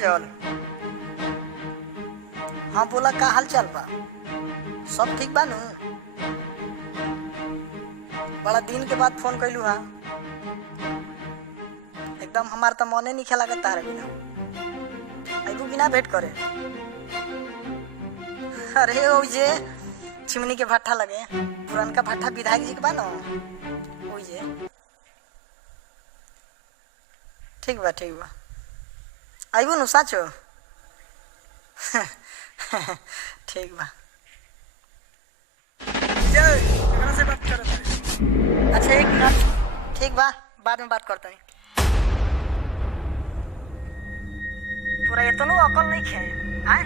काजल। हाँ बोला, का हाल चाल बा? सब ठीक बा नु? बड़ा दिन के बाद फोन कैलू हा। एकदम हमार तो मने नहीं खेला तारे बिना। अबू बिना भेंट करे। अरे ओ जे चिमनी के भट्ठा लगे, पुरानका भट्ठा विधायक जी के बा न, ओ जे। ठीक बा ठीक बा, आइबू नु साचो। ठीक बा। से बात करत है। अच्छा एक मिनट, ठीक बा, बाद में बात करते हैं। तोरा इतनो अकल नहीं खे हैं?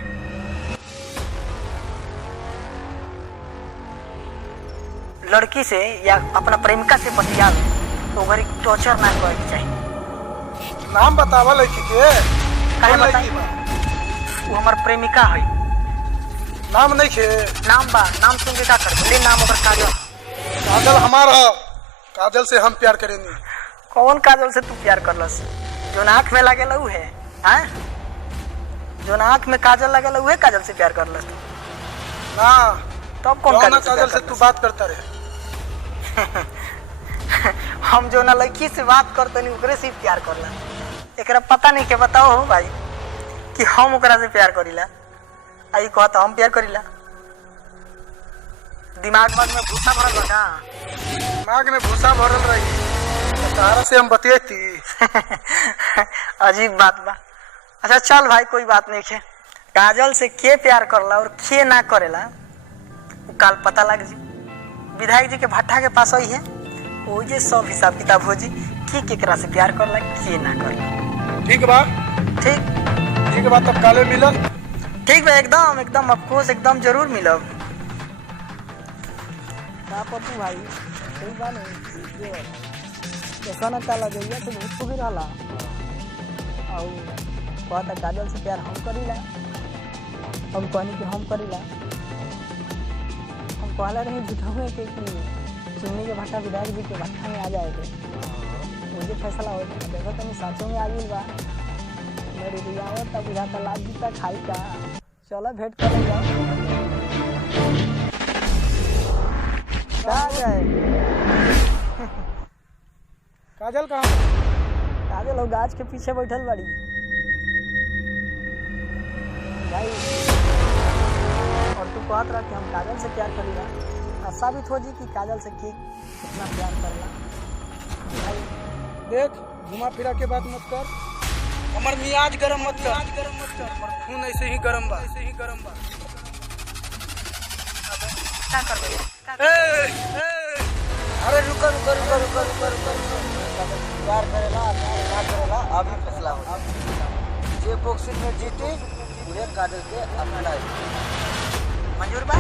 लड़की से या अपना प्रेमिका से बतिया तो घरी टॉर्चर ना करे के चाहिए। नाम बतावा लड़की के। काहे बताई? वो हमार प्रेमिका है। नाम नहीं खे? नाम बा, नाम सुन के का कर ले? नाम ओकर काजल। काजल हमारा, काजल से हम प्यार करेंगे। कौन काजल से तू प्यार करलस? जो आँख में लगे लू है हैं? जो आँख में काजल लगे लू है, काजल से प्यार करलस ना? तब कौन काजल से तू बात करता रहे? हम जो ना लड़की से बात करते नहीं ओकरे से प्यार करला। एकरा पता नहीं के बताओ हो भाई कि हम ओकरा से प्यार करीला। आई कहता हम प्यार करीला। दिमाग में भूसा भरल बा का? दिमाग में भूसा भरल रही तारा से हम बतियाती। अजीब बात बा। अच्छा चल भाई, कोई बात नहीं है। काजल से के प्यार करला और के ना करेला काल पता लग जी। विधायक जी के भट्ठा के पास आई है, वो जे सब हिसाब किताब हो जी के केकरा से प्यार करला के ना करला। ठीक बा, ठीक बा, तब काले मिलन। ठीक बा, एकदम एकदम ऑफकोर्स, एकदम जरूर मिलब। का पप्पू भाई ठीक बा नहीं? ऐसा ना काला जइया तो बहुत सुबह रहला और कहता काजल से प्यार हम करीला। हम कहनी कि हम करीला। हम कहला रही झूठा हुए कि चिमनी के भट्ठा विधायक जी के भट्ठा में आ जाएगा। मुझे फैसला हो गया, देखो तुम साँचों में आ गई बा। मेरी रियावत तब बुझाता लाभ जीता खाई का। चलो भेंट कर काजल कहाँ? काजल लोग गाछ के पीछे बैठल बड़ी भाई। और तू कहत रहा कि हम काजल से प्यार करीला, और साबित हो जी कि काजल से कितना प्यार करला भाई। देख, घुमा फिरा के बात मत कर। हमार मियाज गरम मत कर। हमार खून ऐसे ही गरम बा। क्या कर रहे हो? अरे रुको रुको रुको रुको रुको रुको रुको। प्यार करेला ना करेला अभी फैसला हो। जे बॉक्सिंग में जीती पूरे काजल के अपना मंजूर बा?